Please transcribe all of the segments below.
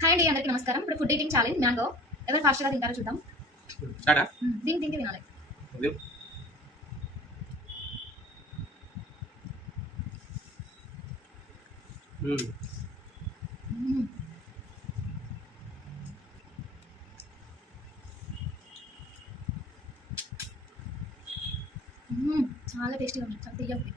Hi అండి, అందరికీ నమస్కారం. ఇప్పుడు ఫుడ్ ఈటింగ్ ఛాలెంజ్ మ్యాంగో. ఎవరు ఫాస్ట్గా తింటారో చూద్దాం. స్టార్టా తింటే తినాలి. చాలా టేస్టీగా ఉంది, చాలా తీయగా ఉంది.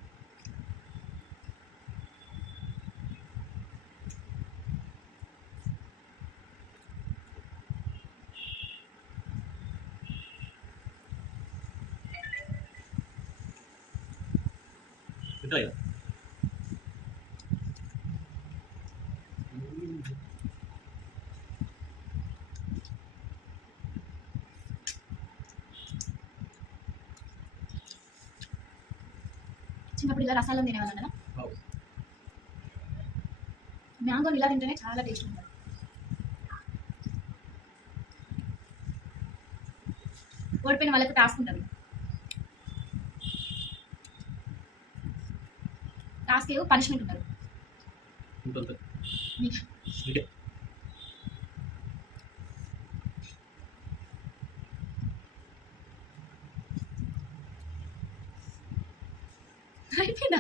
తింటలేదు చిన్నప్పుడు ఇలా రసాలు తినేవాళ్ళం కదా. మ్యాంగోని ఇలా తింటేనే చాలా టేస్ట్ ఉంటుంది. ఓడిపోయిన వాళ్ళకి టాస్క్ ఉంటుంది. టాస్క్ ఏవో పనిష్మెంట్ ఉంటుంది. అయిపోయిందా?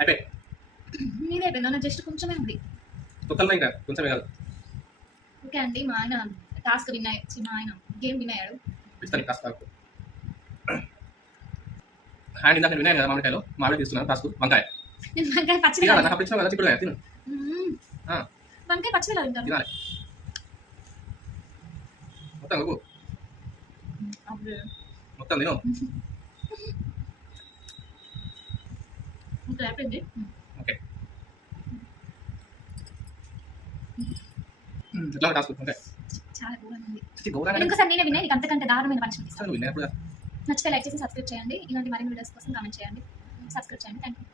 అయిపోయి మీదే అయిపోయింది, జస్ట్ కొంచెమే ఉంది. తొక్కలు ఇంకా కొంచెమే కాదు. ఓకే అండి, మా ఆయన టాస్క్ విన్ అయ్యాడు. మా ఆయన గేమ్ విన్ అయ్యాడు. ఇస్తాను టాస్క్ హ్యాండ్ ఇందాక విన్నాను కదా. మామిడికాయలో మామిడి తీస్తున్నాను. టాస్క్ వంకాయ. నేను వంకాయ పచ్చడి తినాలి, నాకు ఇచ్చిన కదా. చిక్కుడు తిను. వంకాయ పచ్చడి ఎలా తింటారు? తినాలి మొత్తం గొప్ప మొత్తం తిను. ఇంకా అయిపోయింది. ఓకే ఎట్లా టాస్క్ వంకాయ చాలా ఘోరంగా ఉంది. గౌరవ ఇంకోసారి నేనే విన్నా, నీకు అంతకంటే దారుణమైన పనిష్మెంట్ ఇస్తాను. విన్నప్పుడు నచ్చితే లైక్ చేసి సబ్స్క్రైబ్ చేయండి. ఇలాంటి మరిన్ని వీడియోస్ కోసం కామెంట్ చేయండి. సబ్స్క్రైబ్ చేయండి. Thank you.